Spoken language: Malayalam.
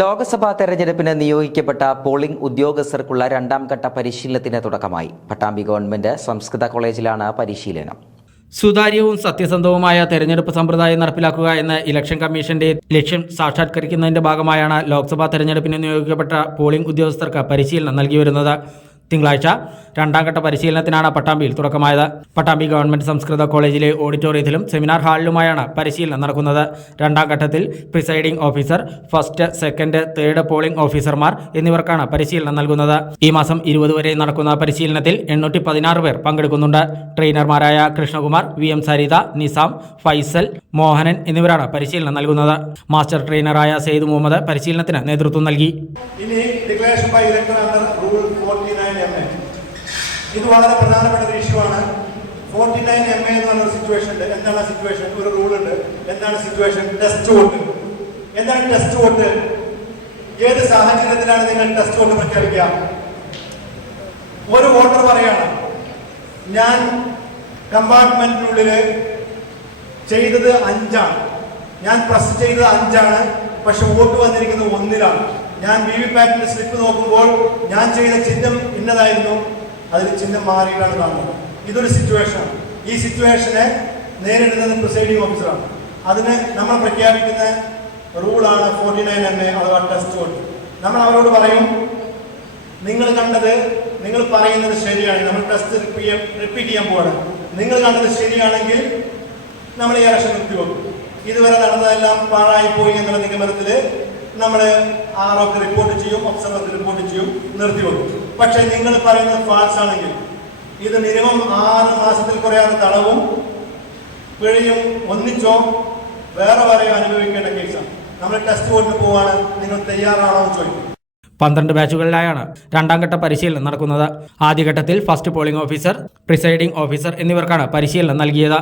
ലോക്സഭാ തെരഞ്ഞെടുപ്പിന് നിയോഗിക്കപ്പെട്ട പോളിംഗ് ഉദ്യോഗസ്ഥർക്കുള്ള രണ്ടാം ഘട്ട പരിശീലനത്തിന് തുടക്കമായി. പട്ടാമ്പി ഗവൺമെന്റ് സംസ്കൃത കോളേജിലാണ് പരിശീലനം. സുതാര്യവും സത്യസന്ധവുമായ തെരഞ്ഞെടുപ്പ് സമ്പ്രദായം നടപ്പിലാക്കുക എന്ന ഇലക്ഷൻ കമ്മീഷന്റെ ലക്ഷ്യം സാക്ഷാത്കരിക്കുന്നതിന്റെ ഭാഗമായാണ് ലോക്സഭാ തെരഞ്ഞെടുപ്പിന് നിയോഗിക്കപ്പെട്ട പോളിംഗ് ഉദ്യോഗസ്ഥർക്ക് പരിശീലനം നൽകി വരുന്നത്. തിങ്കളാഴ്ച രണ്ടാം ഘട്ട പരിശീലനത്തിനാണ് പട്ടാമ്പിയിൽ തുടക്കമായത്. പട്ടാമ്പി ഗവൺമെന്റ് സംസ്കൃത കോളേജിലെ ഓഡിറ്റോറിയത്തിലും സെമിനാർ ഹാളിലുമായാണ് പരിശീലനം നടക്കുന്നത്. രണ്ടാം ഘട്ടത്തിൽ presiding officer first second third polling ഓഫീസർമാർ എന്നിവർക്കാണ് പരിശീലനം നൽകുന്നത്. ഈ മാസം ഇരുപത് വരെ നടക്കുന്ന പരിശീലനത്തിൽ എണ്ണൂറ്റി പതിനാറ് പേർ പങ്കെടുക്കുന്നുണ്ട്. ട്രെയിനർമാരായ കൃഷ്ണകുമാർ വി. എം. സരിത നിസാം ഫൈസൽ മോഹനൻ എന്നിവരാണ് പരിശീലനം നൽകുന്നത്. മാസ്റ്റർ ട്രെയിനറായ സെയ്ദ് മുഹമ്മദ് പരിശീലനത്തിന് നേതൃത്വം നൽകി. ഇനി declaration by elector under rule forty nine M A ഇത് വളരെ പ്രധാനപ്പെട്ട ഒരു ഇഷ്യൂ ആണ്. ഫോർട്ടി നയൻ എം എ എന്ന് പറഞ്ഞൊരു സിറ്റുവേഷൻ ഉണ്ട്. എന്താണ് സിറ്റുവേഷൻ ഒരു റൂൾ ഉണ്ട്. എന്താണ് സിറ്റുവേഷൻ ടെസ്റ്റ് വോട്ട് എന്താണ് ടെസ്റ്റ് വോട്ട് ഏത് സാഹചര്യത്തിലാണ് നിങ്ങൾ ടെസ്റ്റ് വോട്ട് പ്രഖ്യാപിക്കുക? ഒരു വോട്ടർ പറയാണ് ഞാൻ കമ്പാർട്ട്മെന്റിനുള്ളിൽ ചെയ്തത് അഞ്ചാണ്. ഞാൻ പ്രസ് ചെയ്തത് അഞ്ചാണ്. പക്ഷെ വോട്ട് വന്നിരിക്കുന്നത് ഒന്നിലാണ്. ഞാൻ വി വി പാറ്റിന്റെ സ്ലിപ്പ് നോക്കുമ്പോൾ ഞാൻ ചെയ്ത ചിഹ്നം ഇന്നതായിരുന്നു. അതിൽ ചിഹ്നം മാറിയിട്ടാണ് കാണുന്നത്. ഇതൊരു സിറ്റുവേഷനാണ് ഈ സിറ്റുവേഷനെ നേരിടുന്നത് പ്രിസൈഡിംഗ് ഓഫീസറാണ് അതിന് നമ്മൾ പ്രഖ്യാപിക്കുന്ന റൂളാണ് ഫോർട്ടി നയൻ എം എ അഥവാ ടെസ്റ്റ് വോട്ട് നമ്മൾ അവരോട് പറയും നിങ്ങൾ കണ്ടത് നിങ്ങൾ പറയുന്നത് ശരിയാണ്. നമ്മൾ ടെസ്റ്റ് റിപ്പീറ്റ് ചെയ്യാൻ പോവാണ്. നിങ്ങൾ കണ്ടത് ശരിയാണെങ്കിൽ നമ്മൾ ഈ ഇലക്ഷൻ നിർത്തിവെക്കും ഇതുവരെ നടന്നതെല്ലാം പാഴായി പോയി എന്നുള്ള നിഗമനത്തിൽ നമ്മൾ ആറോക്ക് റിപ്പോർട്ട് ചെയ്യും ഒബ്സർവർക്ക് റിപ്പോർട്ട് ചെയ്യും നിർത്തിവെക്കും പക്ഷേ നിങ്ങൾ പറയുന്നത് ഫാൾസ് ആണെങ്കിൽ ഇത് മിനിമം ആറ് മാസത്തിൽ കുറയാതെ തടവും പിഴയും ഒന്നിച്ചോ വേറെ വരെയോ അനുഭവിക്കേണ്ട കേസാണ്. നമ്മൾ ടെസ്റ്റ് വോട്ടിന് പോവാണ്. നിങ്ങൾ തയ്യാറാണോ എന്ന് ചോദിക്കും. പന്ത്രണ്ട് ബാച്ചുകളിലായാണ് രണ്ടാം ഘട്ട പരിശീലനം നടക്കുന്നത്. ആദ്യഘട്ടത്തിൽ first polling officer presiding officer എന്നിവർക്കാണ് പരിശീലനം നൽകിയത്.